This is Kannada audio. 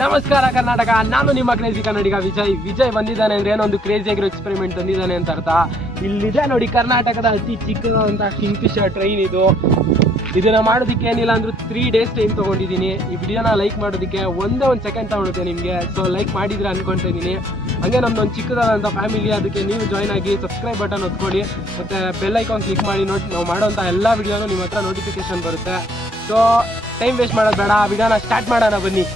ನಮಸ್ಕಾರ ಕರ್ನಾಟಕ, ನಾನು ನಿಮ್ಮ ಕ್ರೇಜಿ ಕನ್ನಡಿಗ ವಿಜಯ್ ಬಂದಿದ್ದಾನೆ ಅಂದ್ರೆ ಏನೋ ಒಂದು ಕ್ರೇಜಿ ಆಗಿರೋ ಎಕ್ಸ್ಪೆರಿಮೆಂಟ್ ತಂದಿದ್ದಾನೆ ಅಂತ ಅರ್ಥ. ಇಲ್ಲಿದೆ ನೋಡಿ ಕರ್ನಾಟಕದ ಅತಿ ಚಿಕ್ಕದಂತ ಕಿಂಗ್ಫಿಶರ್ ಟ್ರೈನ್ ಇದು. ಇದನ್ನ ಮಾಡೋದಕ್ಕೆ ಏನಿಲ್ಲ ಅಂದ್ರೂ 3 days ಟೈಮ್ ತೊಗೊಂಡಿದ್ದೀನಿ. ಈ ವಿಡಿಯೋನ ಲೈಕ್ ಮಾಡೋದಕ್ಕೆ ಒಂದೇ ಒಂದು ಸೆಕೆಂಡ್ ತಗೊಳುತ್ತೆ ನಿಮಗೆ. ಸೊ ಲೈಕ್ ಮಾಡಿದ್ರೆ ಅನ್ಕೊಳ್ತಾ ಇದ್ದೀನಿ. ಹಾಗೆ ನಮ್ದೊಂದು ಚಿಕ್ಕದಾದಂಥ ಫ್ಯಾಮಿಲಿ, ಅದಕ್ಕೆ ನೀವು ಜಾಯ್ನ್ ಆಗಿ ಸಬ್ಸ್ಕ್ರೈಬ್ ಬಟನ್ ಒತ್ಕೊಳ್ಳಿ ಮತ್ತು ಬೆಲ್ ಐಕಾನ್ ಕ್ಲಿಕ್ ಮಾಡಿ. ನಾವು ಮಾಡೋಂಥ ಎಲ್ಲ ವಿಡಿಯೋನು ನಿಮ್ಮ ಹತ್ರ ನೋಟಿಫಿಕೇಶನ್ ಬರುತ್ತೆ. ಸೊ ಟೈಮ್ ವೇಸ್ಟ್ ಮಾಡೋದು ಬೇಡ, ವಿಡಿಯೋನ ಸ್ಟಾರ್ಟ್ ಮಾಡೋಣ ಬನ್ನಿ.